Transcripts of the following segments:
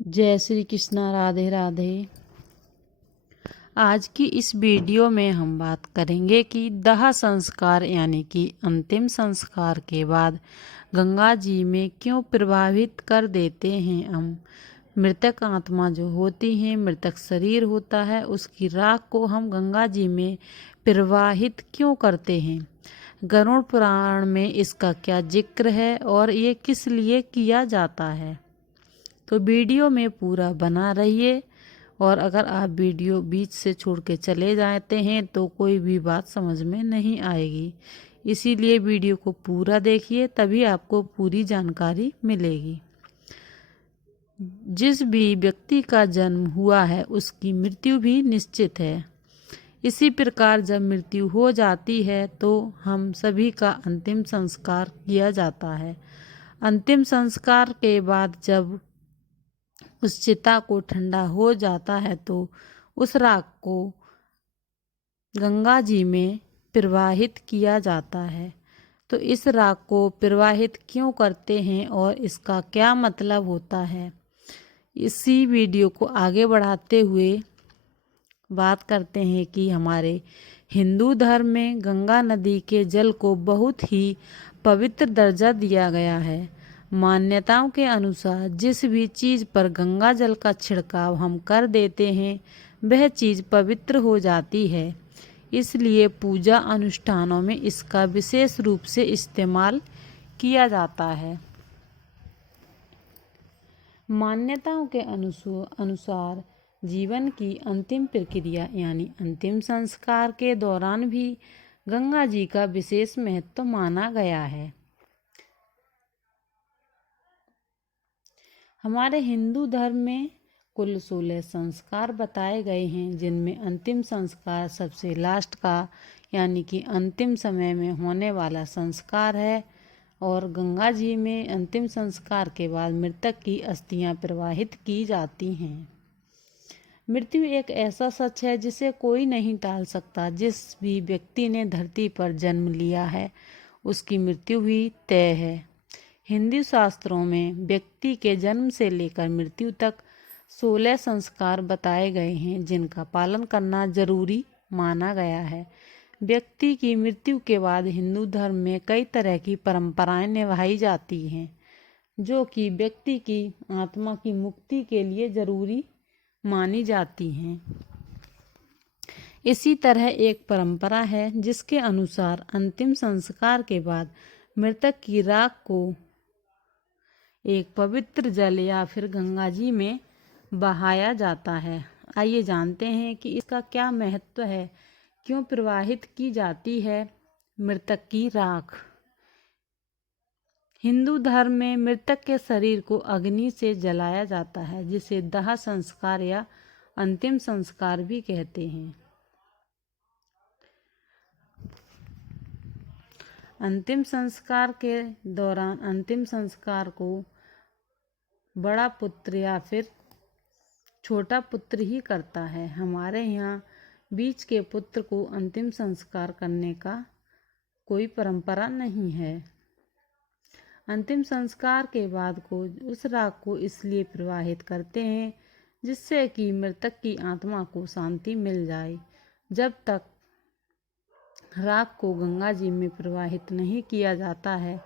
जय श्री कृष्णा। राधे राधे। आज की इस वीडियो में हम बात करेंगे कि दाह संस्कार यानी कि अंतिम संस्कार के बाद गंगा जी में क्यों प्रभावित कर देते हैं हम। मृतक आत्मा जो होती है, मृतक शरीर होता है, उसकी राख को हम गंगा जी में प्रवाहित क्यों करते हैं। गरुड़ पुराण में इसका क्या जिक्र है और ये किस लिए किया जाता है। तो वीडियो में पूरा बना रहिए, और अगर आप वीडियो बीच से छोड़ के चले जाते हैं तो कोई भी बात समझ में नहीं आएगी। इसीलिए वीडियो को पूरा देखिए, तभी आपको पूरी जानकारी मिलेगी। जिस भी व्यक्ति का जन्म हुआ है उसकी मृत्यु भी निश्चित है। इसी प्रकार जब मृत्यु हो जाती है तो हम सभी का अंतिम संस्कार किया जाता है। अंतिम संस्कार के बाद जब उस चिता को ठंडा हो जाता है तो उस राख को गंगा जी में प्रवाहित किया जाता है। तो इस राख को प्रवाहित क्यों करते हैं और इसका क्या मतलब होता है, इसी वीडियो को आगे बढ़ाते हुए बात करते हैं कि हमारे हिंदू धर्म में गंगा नदी के जल को बहुत ही पवित्र दर्जा दिया गया है। मान्यताओं के अनुसार जिस भी चीज़ पर गंगा जल का छिड़काव हम कर देते हैं वह चीज़ पवित्र हो जाती है। इसलिए पूजा अनुष्ठानों में इसका विशेष रूप से इस्तेमाल किया जाता है। मान्यताओं के अनुसार जीवन की अंतिम प्रक्रिया यानी अंतिम संस्कार के दौरान भी गंगा जी का विशेष महत्व माना गया है। हमारे हिंदू धर्म में कुल 16 संस्कार बताए गए हैं, जिनमें अंतिम संस्कार सबसे लास्ट का यानी कि अंतिम समय में होने वाला संस्कार है। और गंगा जी में अंतिम संस्कार के बाद मृतक की अस्थियां प्रवाहित की जाती हैं। मृत्यु एक ऐसा सच है जिसे कोई नहीं टाल सकता। जिस भी व्यक्ति ने धरती पर जन्म लिया है उसकी मृत्यु भी तय है। हिंदू शास्त्रों में व्यक्ति के जन्म से लेकर मृत्यु तक 16 संस्कार बताए गए हैं, जिनका पालन करना जरूरी माना गया है। व्यक्ति की मृत्यु के बाद हिंदू धर्म में कई तरह की परंपराएं निभाई जाती हैं, जो कि व्यक्ति की आत्मा की मुक्ति के लिए जरूरी मानी जाती हैं। इसी तरह एक परंपरा है जिसके अनुसार अंतिम संस्कार के बाद मृतक की राख को एक पवित्र जल या फिर गंगा जी में बहाया जाता है। आइए जानते हैं कि इसका क्या महत्व है, क्यों प्रवाहित की जाती है मृतक की राख। हिंदू धर्म में मृतक के शरीर को अग्नि से जलाया जाता है, जिसे दाह संस्कार या अंतिम संस्कार भी कहते हैं। अंतिम संस्कार के दौरान अंतिम संस्कार को बड़ा पुत्र या फिर छोटा पुत्र ही करता है। हमारे यहाँ बीच के पुत्र को अंतिम संस्कार करने का कोई परंपरा नहीं है। अंतिम संस्कार के बाद को उस राख को इसलिए प्रवाहित करते हैं जिससे कि मृतक की आत्मा को शांति मिल जाए। जब तक राख को गंगा जी में प्रवाहित नहीं किया जाता है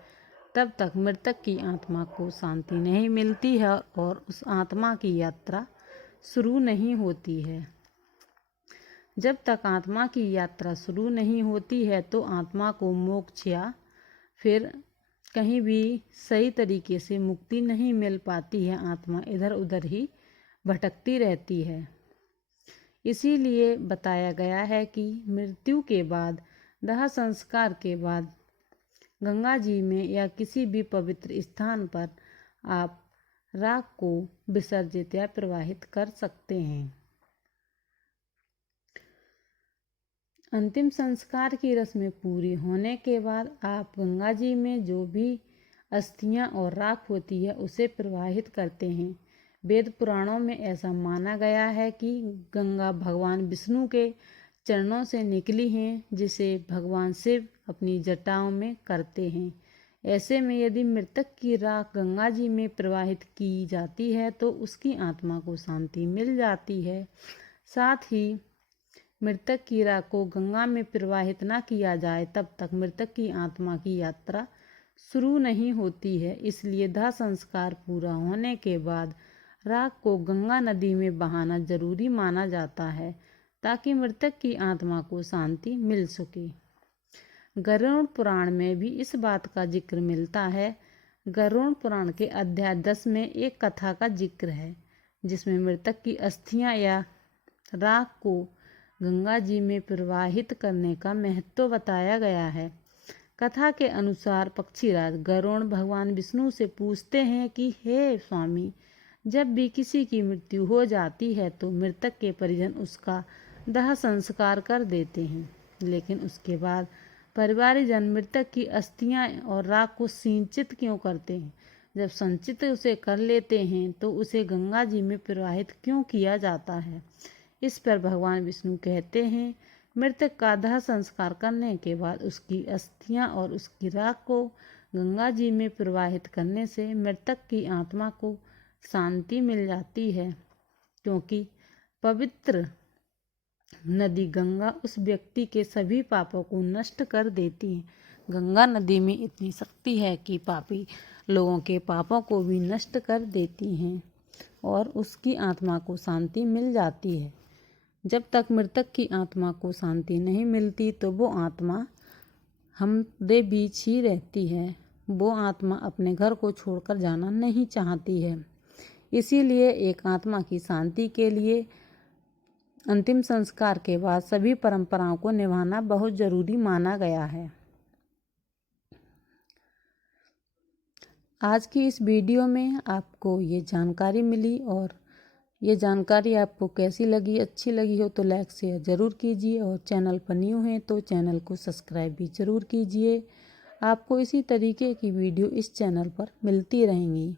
तब तक मृतक की आत्मा को शांति नहीं मिलती है और उस आत्मा की यात्रा शुरू नहीं होती है। जब तक आत्मा की यात्रा शुरू नहीं होती है तो आत्मा को मोक्ष या फिर कहीं भी सही तरीके से मुक्ति नहीं मिल पाती है। आत्मा इधर उधर ही भटकती रहती है। इसीलिए बताया गया है कि मृत्यु के बाद दाह संस्कार के बाद गंगा जी में या किसी भी पवित्र स्थान पर आप राख को विसर्जित या प्रवाहित कर सकते हैं। अंतिम संस्कार की रस्में पूरी होने के बाद आप गंगा जी में जो भी अस्थियां और राख होती है उसे प्रवाहित करते हैं। वेद पुराणों में ऐसा माना गया है कि गंगा भगवान विष्णु के चरणों से निकली हैं, जिसे भगवान शिव अपनी जटाओं में करते हैं। ऐसे में यदि मृतक की राख गंगा जी में प्रवाहित की जाती है तो उसकी आत्मा को शांति मिल जाती है। साथ ही मृतक की राख को गंगा में प्रवाहित न किया जाए तब तक मृतक की आत्मा की यात्रा शुरू नहीं होती है। इसलिए दाह संस्कार पूरा होने के बाद राख को गंगा नदी में बहाना जरूरी माना जाता है ताकि मृतक की आत्मा को शांति मिल सके। गरुड़ पुराण में भी इस बात का जिक्र मिलता है। गरुड़ पुराण के अध्याय 10 में एक कथा का जिक्र है जिसमें मृतक की अस्थियां या राख को गंगा जी में प्रवाहित करने का महत्व बताया गया है। कथा के अनुसार पक्षीराज गरुड़ भगवान विष्णु से पूछते हैं कि हे स्वामी, जब भी किसी की मृत्यु हो जाती है तो मृतक के परिजन उसका दाह संस्कार कर देते हैं, लेकिन उसके बाद परिवारजन मृतक की अस्थियां और राख को सिंचित क्यों करते हैं? जब संचित उसे कर लेते हैं तो उसे गंगा जी में प्रवाहित क्यों किया जाता है? इस पर भगवान विष्णु कहते हैं, मृतक का दाह संस्कार करने के बाद उसकी अस्थियां और उसकी राख को गंगा जी में प्रवाहित करने से मृतक की आत्मा को शांति मिल जाती है, क्योंकि पवित्र नदी गंगा उस व्यक्ति के सभी पापों को नष्ट कर देती है। गंगा नदी में इतनी शक्ति है कि पापी लोगों के पापों को भी नष्ट कर देती हैं और उसकी आत्मा को शांति मिल जाती है। जब तक मृतक की आत्मा को शांति नहीं मिलती तो वो आत्मा हमारे बीच ही रहती है। वो आत्मा अपने घर को छोड़कर जाना नहीं चाहती है। इसीलिए एक आत्मा की शांति के लिए अंतिम संस्कार के बाद सभी परंपराओं को निभाना बहुत जरूरी माना गया है। आज की इस वीडियो में आपको ये जानकारी मिली और ये जानकारी आपको कैसी लगी, अच्छी लगी हो तो लाइक शेयर ज़रूर कीजिए और चैनल पर न्यू हैं तो चैनल को सब्सक्राइब भी ज़रूर कीजिए। आपको इसी तरीके की वीडियो इस चैनल पर मिलती रहेंगी।